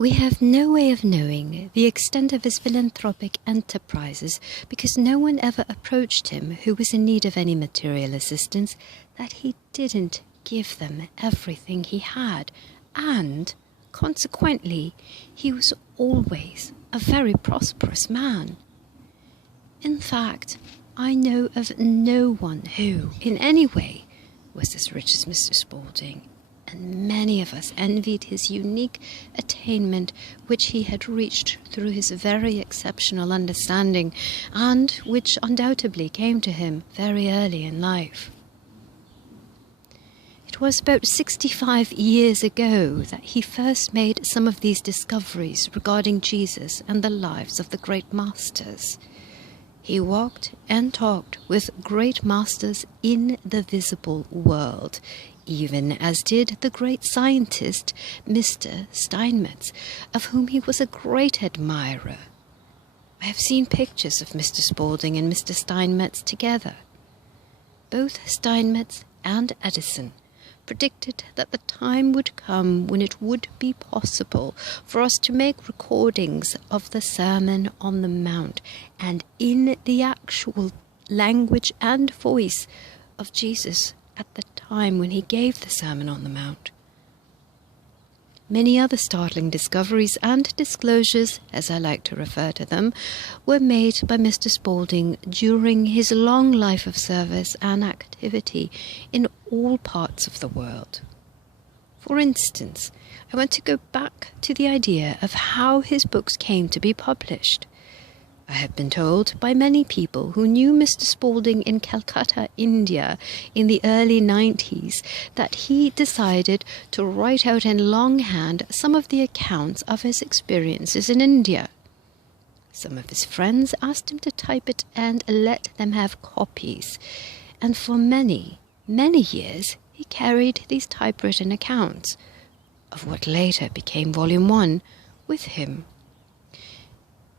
We have no way of knowing the extent of his philanthropic enterprises because no one ever approached him who was in need of any material assistance that he didn't give them everything he had, and, consequently, he was always a very prosperous man. In fact, I know of no one who, in any way, was as rich as Mr. Spalding, and many of us envied his unique attainment which he had reached through his very exceptional understanding, and which undoubtedly came to him very early in life. It was about 65 years ago that he first made some of these discoveries regarding Jesus and the lives of the great masters. He walked and talked with great masters in the visible world, even as did the great scientist Mr. Steinmetz, of whom he was a great admirer. I have seen pictures of Mr. Spalding and Mr. Steinmetz together. Both Steinmetz and Edison predicted that the time would come when it would be possible for us to make recordings of the Sermon on the Mount, and in the actual language and voice of Jesus at the time when he gave the Sermon on the Mount. Many other startling discoveries and disclosures, as I like to refer to them, were made by Mr. Spalding during his long life of service and activity in all parts of the world. For instance, I want to go back to the idea of how his books came to be published. I have been told by many people who knew Mr. Spalding in Calcutta, India, in the early 90s, that he decided to write out in longhand some of the accounts of his experiences in India. Some of his friends asked him to type it and let them have copies, and for many, many years he carried these typewritten accounts, of what later became Volume 1, with him.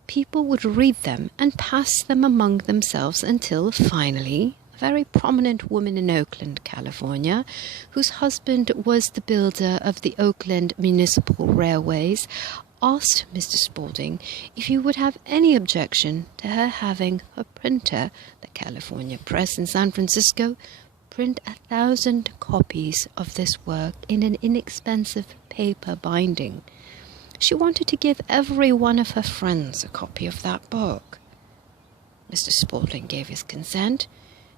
People would read them and pass them among themselves until, finally, a very prominent woman in Oakland, California, whose husband was the builder of the Oakland Municipal Railways, asked Mr. Spalding if he would have any objection to her having her printer, the California Press in San Francisco, print 1,000 copies of this work in an inexpensive paper binding. She wanted to give every one of her friends a copy of that book. Mr. Spalding gave his consent,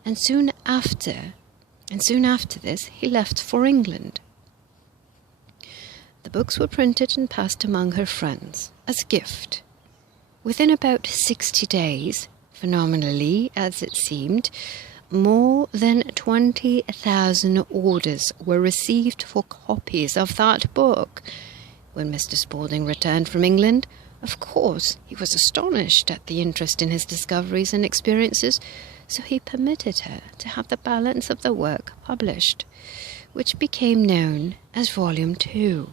and soon after this, he left for England. The books were printed and passed among her friends as a gift. Within about 60 days, phenomenally as it seemed, more than 20,000 orders were received for copies of that book. When Mr. Spalding returned from England, of course, he was astonished at the interest in his discoveries and experiences, so he permitted her to have the balance of the work published, which became known as Volume 2.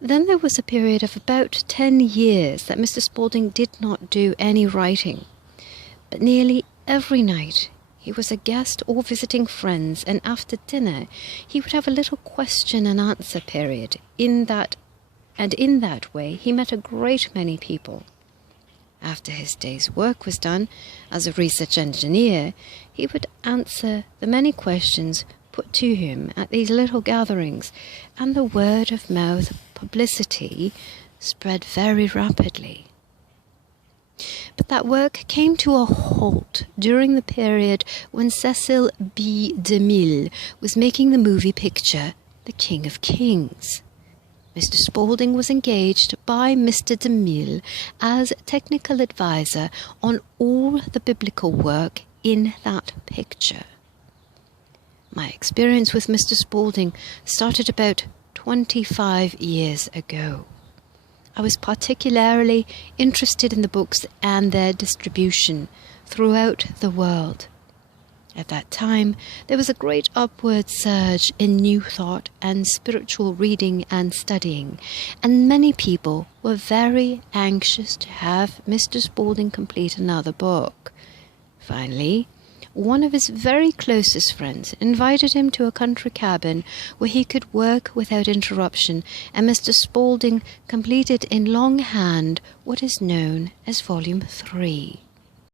Then there was a period of about 10 years that Mr. Spalding did not do any writing, but nearly every night he was a guest or visiting friends, and after dinner he would have a little question and answer period. In that way he met a great many people. After his day's work was done, as a research engineer, he would answer the many questions put to him at these little gatherings, and the word-of-mouth publicity spread very rapidly. But that work came to a halt during the period when Cecil B. DeMille was making the movie picture The King of Kings. Mr. Spalding was engaged by Mr. DeMille as technical advisor on all the biblical work in that picture. My experience with Mr. Spalding started about 25 years ago. I was particularly interested in the books and their distribution throughout the world. At that time, there was a great upward surge in new thought and spiritual reading and studying, and many people were very anxious to have Mr. Spalding complete another book. Finally, one of his very closest friends invited him to a country cabin where he could work without interruption, and Mr. Spalding completed in longhand what is known as Volume 3.